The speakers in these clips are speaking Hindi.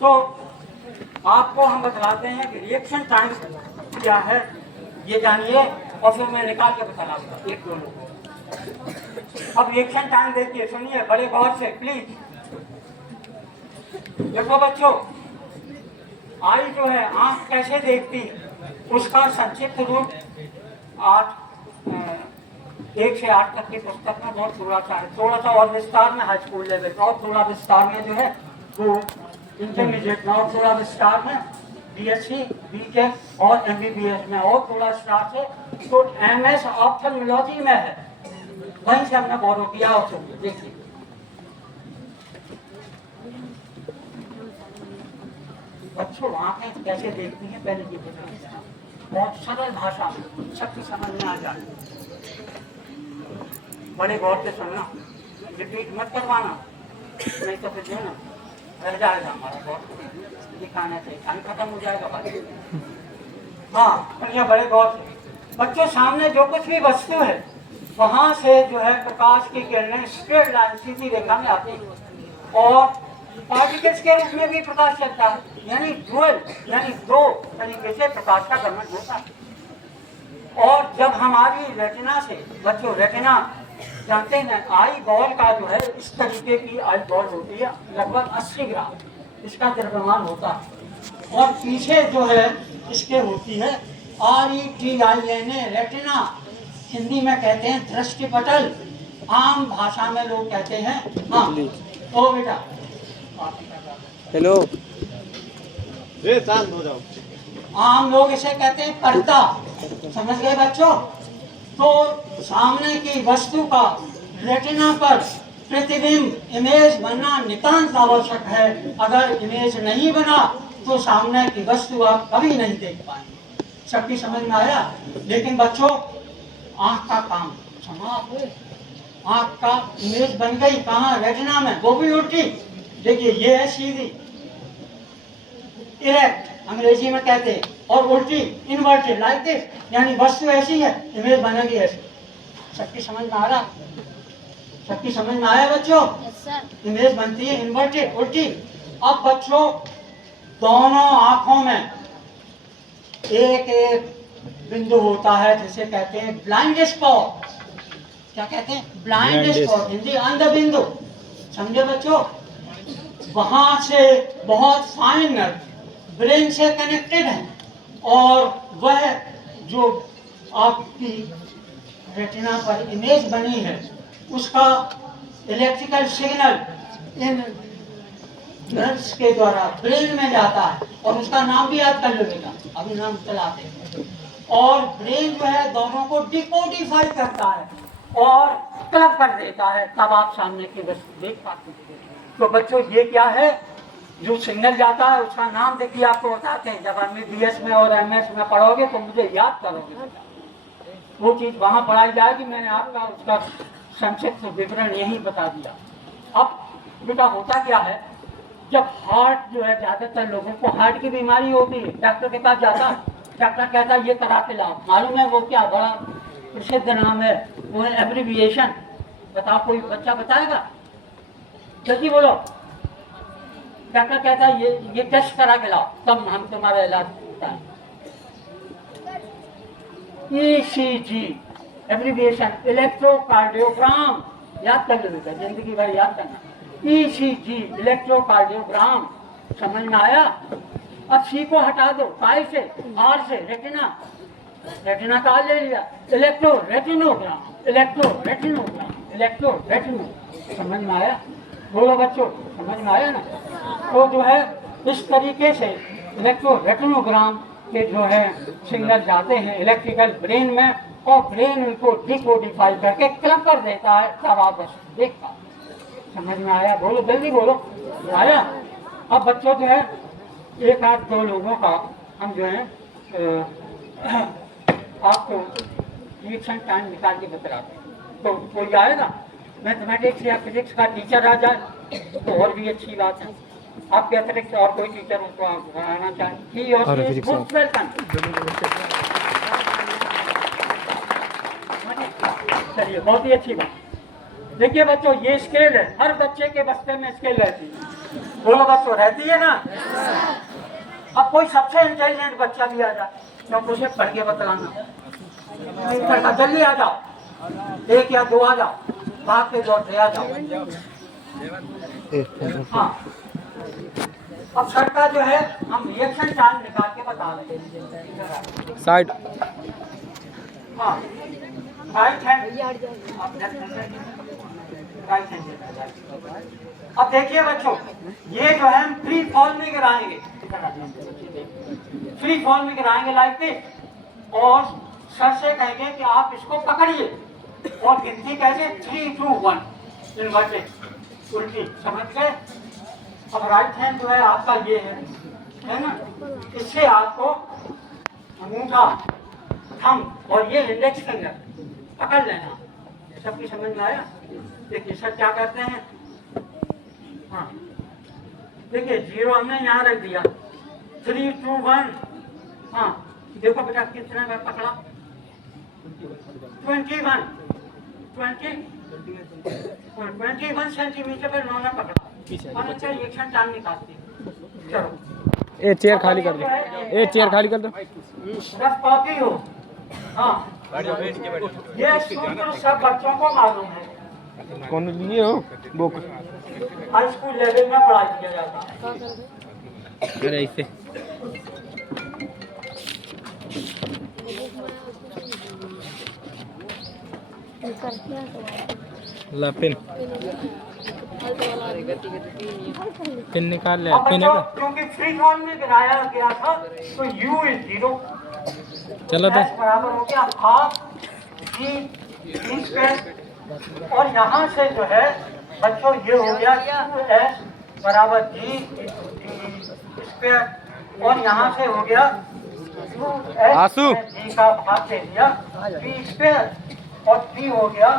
तो आपको हम बतलाते हैं कि रिएक्शन टाइम क्या है, ये जानिए, और फिर मैं निकाल के बताऊंगा एक दो लोगों को। अब रिएक्शन टाइम देखिए, सुनिए बड़े गौर से प्लीज। देखो बच्चों, आई जो है आंख कैसे देखती है, उसका संक्षिप्त रूप 1 से 8 तक की पुस्तक में बहुत थोड़ा सा है, थोड़ा सा और विस्तार में हाई स्कूल लेवल पर, और थोड़ा विस्तार में जो है वो इंटरमीडिएट में, और थोड़ा विस्तार में बीएससी बीटेक और एमबीबीएस में, और थोड़ा विस्तार से तो एमएस ऑप्थेल्मोलॉजी में है, वहीं से हमने बोरो किया। और सुनिए देखिए, बच्चों आंखें कैसे देखती हैं पहले ये बताइए, बहुत सरल भाषा में सबकी समझ में आ जाए, बड़े गौर से सुनना, रिपीट मत करवाना, नहीं तो फिर जो ना रह जाएगा हमारा गौर दिखाने से टाइम खत्म हो जाएगा भाई। हाँ सुनिए बड़े गौर से बच्चों, सामने जो कुछ भी वस्तु है वहां से जो है प्रकाश की किरणें स्ट्रेट लाइन सीधी रेखा में आती है, और पार्टिकल्स के रूप में भी प्रकाश चलता है, यानी ड्यूअल, यानी दो तरीके से प्रकाश का गमन होता है। और जब हमारी रेटिना से, बच्चों रेटिना जानते हैं, आई बॉल का जो है इस तरीके की आई बॉल होती है, लगभग 80 ग्राम इसका द्रव्यमान होता है, और पीछे जो है इसके होती है RETINA, रेटिना, हिंदी में कहते हैं दृष्टि पटल, आम भाषा में लोग कहते हैं हाँ ओ बेटा हेलो, शांत हो जाओ। आम लोग इसे कहते हैं पर्दा, समझ गए बच्चों। तो सामने की वस्तु का रेटिना पर प्रतिबिंब इमेज बनना नितांत आवश्यक है, अगर इमेज नहीं बना तो सामने की वस्तु आप कभी नहीं देख पाएंगे। सबकी समझ में आया। लेकिन बच्चों आंख का काम समाप्त, आंख का इमेज बन गई कहाँ, रेटिना में, वो भी उल्टी। देखिए ये है सीधी इरेक्ट अंग्रेजी में कहते हैं, और उल्टी इन्वर्टेड लाइक दिस, यानी वस्तु ऐसी है इमेज बनेगी ऐसी। सबकी समझ में आ रहा, सबकी समझ में आया बच्चों? इमेज बनती है इन्वर्टेड उल्टी। अब बच्चों दोनों आंखों में एक एक बिंदु होता है जिसे कहते हैं ब्लाइंड स्पॉट। क्या कहते हैं? ब्लाइंड स्पॉट, हिंदी अंध बिंदु, समझे बच्चों। वहां से बहुत फाइन नर्व ब्रेन से कनेक्टेड है, और वह जो आपकी रेटिना पर इमेज बनी है उसका इलेक्ट्रिकल सिग्नल इन नर्व्स के द्वारा ब्रेन में जाता है, और उसका नाम भी याद कर लो बेटा, अभी नाम चलाते हैं। और ब्रेन जो है दोनों को डिकोडिफाई करता है और क्लब कर देता है, तब आप सामने की वस्तु देख पाते हैं। तो बच्चों ये क्या है, जो सिग्नल जाता है उसका नाम देखिए, आपको बताते हैं। जब MBBS में और MS में पढ़ोगे तो मुझे याद करोगे, वो चीज़ वहाँ पढ़ाई जाएगी। मैंने आपका उसका संक्षिप्त विवरण यही बता दिया। अब बेटा होता क्या है, जब हार्ट जो है, ज़्यादातर लोगों को हार्ट की बीमारी होती है, डॉक्टर के पास जाता है, डॉक्टर कहता है ये करा के लाओ, मालूम है वो क्या बड़ा प्रसिद्ध नाम है, वो है एब्रीविएशन। बताओ कोई बच्चा बताएगा? जल्दी बोलो। डॉक्टर कहता है ये टेस्ट करा के लाओ, तब हम तुम्हारा इलाज बताएं। ECG एब्रीविएशन, इलेक्ट्रोकार्डियोग्राम, याद कर लो बेटा, जिंदगी भर याद करना। ECG इलेक्ट्रोकार्डियोग्राम, समझ में आया? अब C को हटा दो, काय से, R से, रेटिना, रेटिना का ले लिया, इलेक्ट्रो रेटिनोग्राम, इलेक्ट्रो रेटिनोग्राम, इलेक्ट्रो रेटिनो, समझ में आया? बोलो बच्चों, समझ में आया ना? तो जो है इस तरीके से इलेक्ट्रो रेटिनोग्राम के जो है सिग्नल जाते हैं इलेक्ट्रिकल ब्रेन में, और ब्रेन उनको डिकोडिफाई करके क्लब कर देता है, तब आप बस देख पाते। समझ में आया? बोलो जल्दी बोलो, आया? अब बच्चों जो है एक आध दो लोगों का हम जो है आपको रिएक्शन टाइम निकाल के बतलाते हैं। तो कोई आएगा मैथमेटिक्स या फिजिक्स का टीचर आ जाए तो और भी अच्छी बात है। आपके अतिरिक्त और कोई टीचर उनको आप आना चाहें? चलिए, बहुत ही अच्छी बात। देखिए बच्चों, ये स्केल है, हर बच्चे के बस्ते में स्केल रहती है। बोलो बच्चों, रहती है ना? अब कोई सबसे इंटेलिजेंट बच्चा भी आ जाए, क्योंकि उसे पढ़ के बतलाना नहीं करता। जल्दी आ जाओ, 1 या 2 आ जाओ, भाग के दौड़ते आ जाओ। हाँ, अब सर का जो है हम रिएक्शन टाइम निकाल के बता रहे हैं। साइड हाँ, राइट हैंड, राइट हैंड। अब देखिए बच्चों, ये जो है हम फ्री फॉल में गिराएंगे, फ्री फॉल में गिराएंगे लाइक दिस, और सर से कहेंगे कि आप इसको पकड़िए, और गिनती कैसे 3, 2, 1 इन्वर्टेड उल्टी, समझ गए? अब राइट हैंड जो है आपका ये है ना? इससे आपको अंगूठा, थंब और ये इंडेक्स फिंगर पकड़ लेना। सबकी समझ में आया? देखिए सर क्या करते हैं। हाँ, देखिए 0 हमने यहाँ रख दिया, 3, 2, 1। हाँ, देखो बेटा कितना मैं पकड़ा, 21 सेंटीमीटर पर उन्होंने पकड़ा। और इनका रिएक्शन टाइम निकालते हैं। चलो, ए चेयर खाली कर दो, ए चेयर खाली कर दो। रफ कॉपी हो। हाँ, ये सूत्र सब बच्चों को मालूम है, कौन लिए हो बुक? हाई स्कूल लेवल में पढ़ाई किया जाता है। अरे ऐसे ला पिन निकाल ले, अब पिन बच्चों, है क्योंकि फ्री फॉल में गिराया गया था तो u इज 0, चलो तो s बराबर हो गया हाफ g स्क्वायर, और यहाँ से जो है बच्चों ये हो गया 2s बराबर g स्क्वायर, और यहाँ से हो गया 2s आंसू। g का भाग दे दिया b स्क्वायर, और b हो गया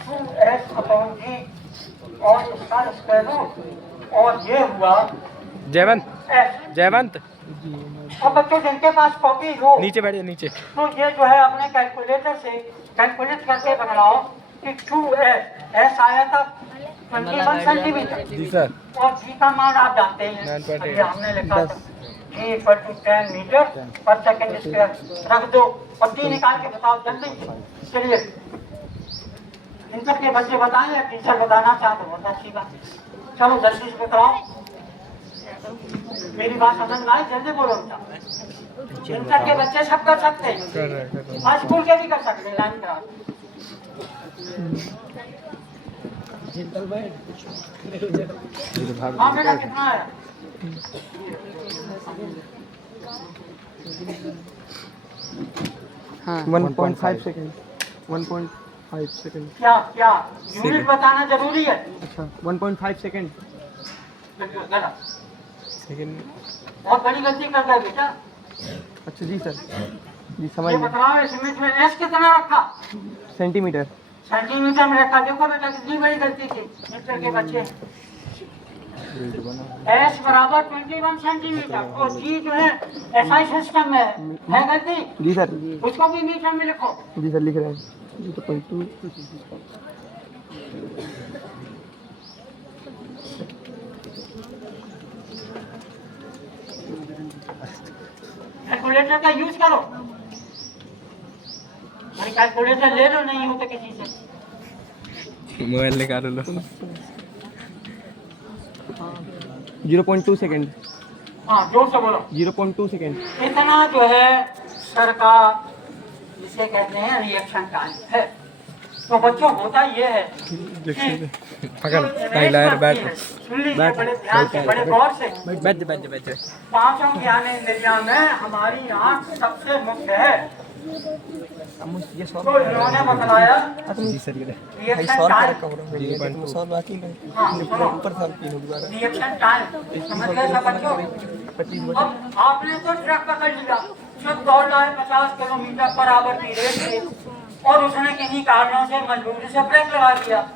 2s अपॉन g और इसका स्क्वायर रूट, और ये हुआ जयवंत, s। जयवंत अब बच्चों जिनके पास कॉपी हो नीचे बैठिए, नीचे। तो ये जो है अपने कैलकुलेटर से कैलकुलेट करके बनाओ कि 2s आया था 21 सेंटीमीटर, जी सर। और g का मान आप जानते हैं, 9.8 ये हमने लिखा था g = 10 मीटर पर सेकंड स्क्वायर। रख दो और d निकाल के बताओ जल्दी। चलिए, इंटर के बच्चे बताएं या टीचर बताना चाहते हो? बहुत अच्छी बात, चलो जल्दी से बताओ। मेरी बात समझ में आई? जल्दी बोलो बेटा। इंटर के बच्चे सब कर सकते हैं, हाई स्कूल के भी कर सकते हैं, लाइन करा। हाँ बेटा, कितना है? हाँ 1.5 सेकंड, 1.5 सेकंड। क्या क्या यूनिट बताना जरूरी है? अच्छा 1.5 सेकंड। बिल्कुल गलत, सेकंड। बहुत बड़ी गलती कर गए बेटा। अच्छा जी सर, जी समझ ये गए। बताओ इस इमेज में एस कितना रखा? सेंटीमीटर। सेंटीमीटर में रखा। देखो बेटा कितनी बड़ी गलती थी इंटर के बच्चे। एस बराबर 21 सेंटीमीटर, और जी जो है एसआई सिस्टम में है गलती, जी सर। उसको भी मीटर में लिखो। जी सर लिख रहे हैं। 0.2 कैलकुलेटर का यूज करो, भाई कैलकुलेटर ले लो, नहीं हो तो किसी से। मोबाइल निकाल लो। 0.2 सेकंड। हाँ जोर से बोलो। 0.2 सेकंड। इतना जो है सर का जिसे कहते हैं रिएक्शन टाइम है। तो बच्चों होता ये है कि पकड़ टाइलर बैठ बड़े ध्यान से, बड़े गौर से। बैठ बैठ बैठ। पांचों ज्ञानेंद्रियों में हमारी आंख सबसे मुख्य है। तो इन्होंने बतलाया रिएक्शन टाइम। हाँ सुनो, रिएक्शन टाइम समझ गए सब बच्चों? अब आपने तो ट्रक पकड़ लिया, जब दौड़ रहा है 50 किलोमीटर पर आवर की रेट से, और उसने किन्हीं कारणों से मजबूरी से ब्रेक लगा दिया।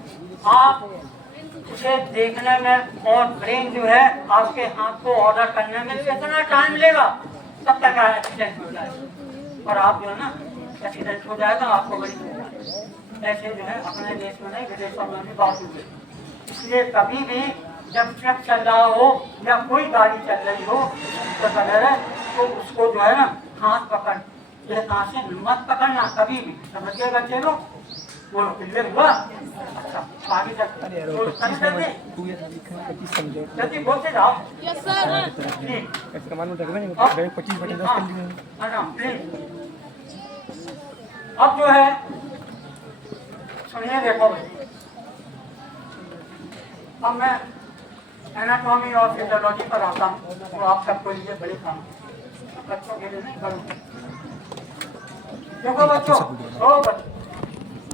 आप उसे देखने में और ब्रेन जो है आपके हाथ को ऑर्डर करने में इतना टाइम लेगा, तब तक एक्सीडेंट हो जाएगा, और आप जो है ना एक्सीडेंट हो जाएगा, आपको बड़ी ऐसे जो है अपने देश में नहीं विदेशों में भी बहुत हुए। इसलिए कभी भी जब ट्रक चल रहा हो या कोई गाड़ी चल रही हो तो कलर है, तो उसको जो है ना हाथ पकड़ ये कहाँ से मत पकड़ना कभी भी, समझ गए बच्चे लोग? बोलो क्लियर हुआ? अच्छा आगे तक जल्दी बोलते जाओ। Yes sir. प्लीज ऐसे कमाल में रख देंगे अब 25 बटे 10 कर लिए प्लीज अब जो है सुनिए, देखो भाई, अब मैं एनाटॉमी और फिजियोलॉजी पर आता हूँ, तो आप सबको लिए बड़ी काम बच्चों के लिए नहीं करूँ। देखो बच्चों,